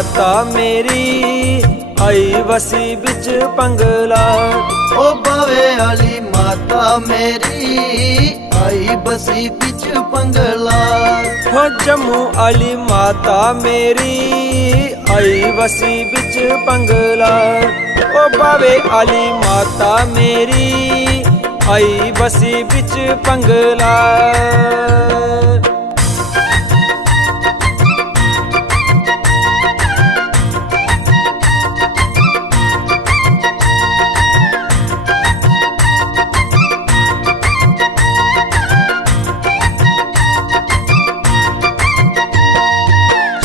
माता मेरी आई बसी बिच पंगला। ओ बावे आली माता मेरी आई बसी बिच पंगला। हो जम्मू आली माता मेरी आई बसी बिच पंगला। ओ बावे आली माता मेरी आई बसी बिच पंगला।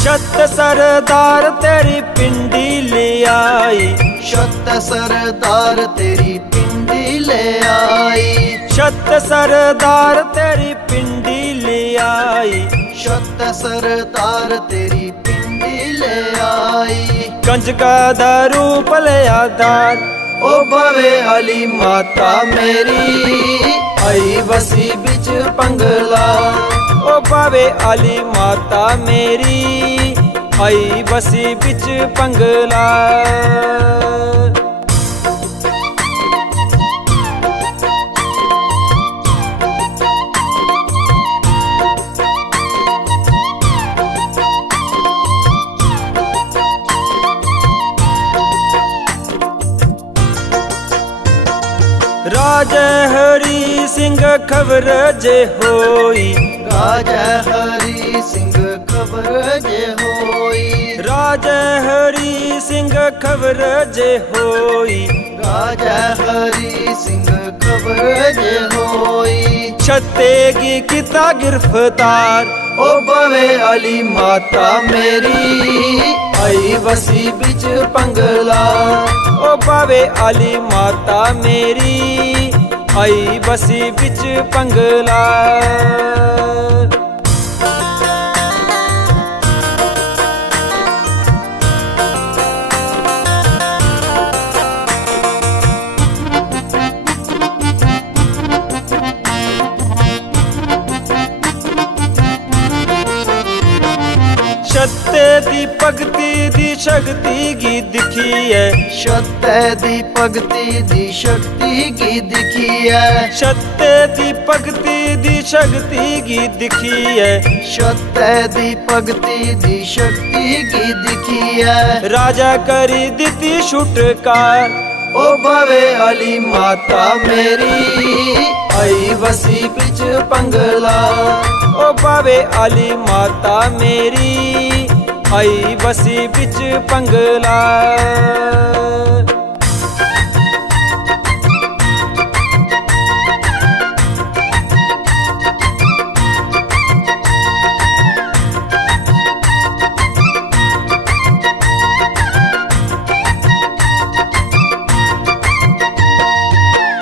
शत सरदार तेरी पिंडी ले आई। शत सरदार तेरी पिंडी ले आई। शत सरदार तेरी पिंडी ले आई। शत सरदार तेरी पिंडी ले आई। कंजका दा रूप ले आधार। ओ बावे आली माता मेरी आई बसी बिच पंगला। ओ बावे आली माता मेरी आई बसी बिच पंगला। राजा हरि सिंह खबर जे होई। राजा हरि सिंह खबर जे होई। राजा हरि सिंह खबर जे होई। राजा हरि सिंह खबर जे होई। छतेगी किता गिरफ्तार। ओ बावे आली माता मेरी आई बसी बिच पंगला। ओ बावे आली माता मेरी आई बसी बिच पंगला। सत्य दी भगती दी शक्ति गी दिखी है। सत्य दी भगती दी शक्ति गी दिखी है। सत्य दी भगती दी शक्ति गी दिखी है। सत्य दी भगती दी शक्ति गी दिखी है। राजा करी दिती छुटकार। ओ बावे आली माता मेरी आई बसी बिच पंगला। ओ बावे आली माता मेरी आई बसी बिच पंगला।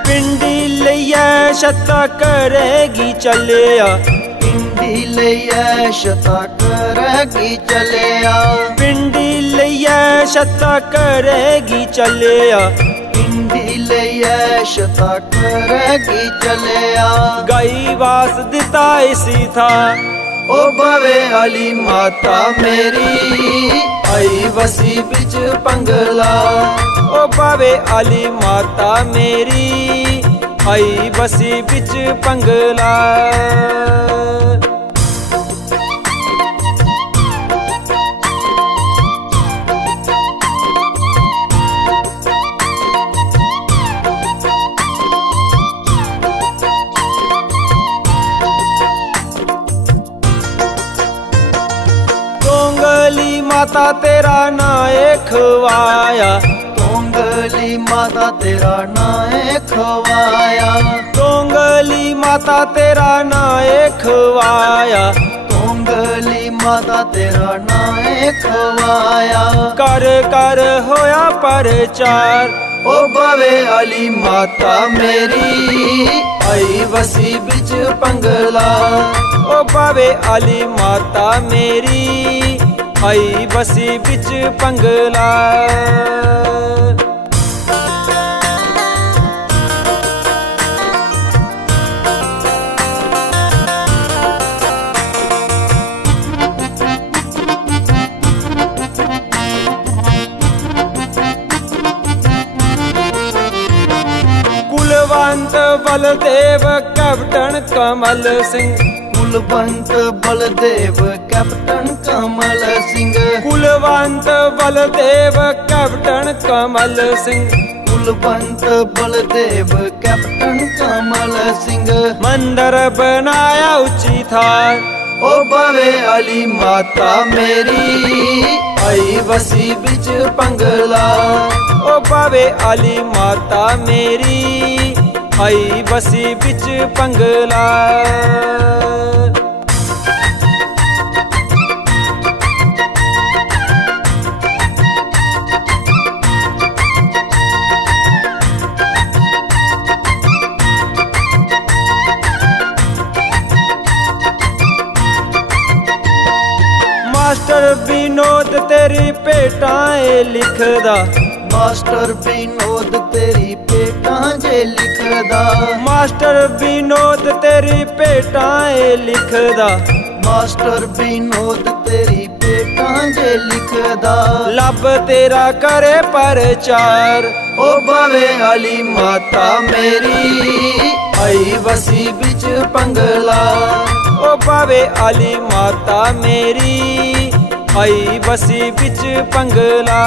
पिंडी लैया शता करेगी चलिया। पिंडी लैया शता करेगी चलिया। पिंडी लैया शता करेगी चलिया। पिंडी लैया शता करेगी चलिया। गई वास दिता इसी था। ओ बावे आली माता मेरी आई बसी बिच पंगला। ओ बावे आली माता मेरी आई बसी बिच पंगला। तोंगली माता तेरा नाए खवाया। तोंगली माता तेरा नाए खवाया। तोंगली माता तेरा नाए खवाया। तोंगली माता तेरा नाए खवाया। कर कर होया परचार। ओ बावे आली माता मेरी आई बसी बिच पंगला। ओ बावे आली माता मेरी आई बसी बिच पंगला। Baldev captain Kamal Singh Kulwant Baldev captain Kamal Singh Kulwant Baldev captain Kamal Singh Kulwant Baldev captain Kamal Singh ਮੰਦਰ ਬਣਾਇਆ ਉੱਚੀ ਥਾਂ ਓ ਬਵੇ ਅਲੀ ਮਾਤਾ ਮੇਰੀ ਆਈ ਵਸੀ ਵਿੱਚ ਪੰਗਲਾ ਓ ਬਾਵੇ ਆਲੀ ਮਾਤਾ ਮੇਰੀ ਆਈ ਵਸੀ ਵਿੱਚ ਪੰਗਲਾ ਮਾਸਟਰ ਵਿਨੋਦ ਤੇਰੀ ਭੇਟਾਂ ਏ ਲਿਖਦਾ ਮਾਸਟਰ ਵਿਨੋਦ ਤੇਰੀ ਭੇਟਾਂ ਜੇ ਲਿਖਦਾ ਮਾਸਟਰ ਵਿਨੋਦ ਤੇਰੀ ਭੇਟਾਂ ਏ ਲਿਖਦਾ ਮਾਸਟਰ ਵਿਨੋਦ ਤੇਰੀ ਭੇਟਾਂ ਜੇ ਲਿਖਦਾ ਲੱਭ ਤੇਰਾ ਕਰੇ ਪ੍ਰਚਾਰ ਓ ਬਵੇ ਅਲੀ ਮਾਤਾ ਮੇਰੀ ਆਈ ਵਸੀ ਵਿੱਚ ਪੰਗਲਾ ਓ ਬਾਵੇ ਆਲੀ ਮਾਤਾ ਮੇਰੀ ਆਈ ਵਸੀ ਵਿੱਚ ਪੰਗਲਾ